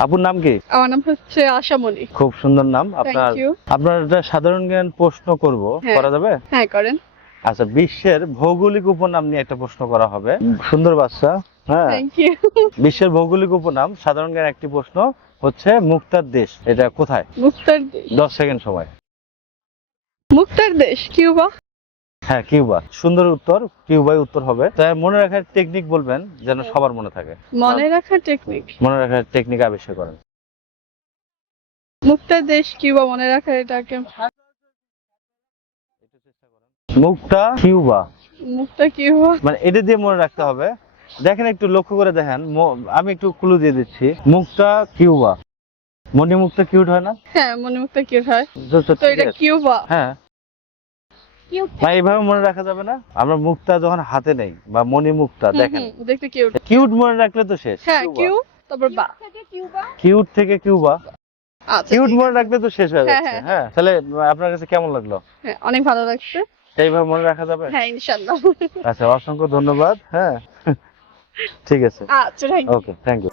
আপুর নাম কি? আমার নাম হচ্ছে আশামণি। খুব সুন্দর নাম আপনার। Thank you. আপনার একটা সাধারণ জ্ঞান প্রশ্ন করব, হ্যাঁ। করা যাবে? হ্যাঁ, করেন। আচ্ছা, বিশ্বের ভৌগোলিক উপনাম নিয়ে একটা প্রশ্ন করা হবে। সুন্দর বাচ্চা। হ্যাঁ, থ্যাংক ইউ। বিশ্বের ভৌগোলিক উপনাম সাধারণ জ্ঞান একটি প্রশ্ন হচ্ছে মুক্তার দেশ, এটা কোথায়? মুক্তার দেশ। 10 সেকেন্ড সময়। মুক্তার দেশ কিউবা। হ্যাঁ, কিউবা। সুন্দর উত্তর, কিউবাই উত্তর হবে। তাই মনে রাখার টেকনিক বলবেন যেন সবার মনে থাকে। মনে রাখার টেকনিক। মনে রাখার টেকনিক আবিষ্কার করেন। মুক্তার দেশ কিউবা মনে রাখার এটাকে। মুক্তা কিউবা, মুক্তা কিউবা। মানে এটা দিয়ে মনে রাখতে হবে। দেখেন, একটু লক্ষ্য করে দেখেন, আমি একটু ক্লু দিয়ে দিচ্ছি। মুক্তা কিউবা, মনি মুক্তা কিউট হয় না? হ্যাঁ, মনে মুক্তা কি হয়? তো তো এটা কিউবা। হ্যাঁ, মানে এইভাবে মনে রাখা যাবে না। আমরা মুক্তা যখন হাতে নেই বা মনি মুক্তা, দেখেন দেখতে কিউট। কিউট মনে রাখলে তো শেষ। হ্যাঁ, কিউ তারপর বা। কিউট থেকে কিউবা, আচ্ছা, কিউট ঠিক মনে আছে। রাখলে তো শেষ হয়ে হ্যাঁ, যাচ্ছে। হ্যাঁ। হ্যাঁ, তাহলে আপনার কাছে কেমন লাগলো? হ্যাঁ, অনেক ভালো লাগছে। এইভাবে মনে রাখা যাবে? হ্যাঁ, ইনশাআল্লাহ। আচ্ছা, অসংখ্য ধন্যবাদ। হ্যাঁ, ঠিক আছে। আচ্ছা, thank you. Okay, thank you.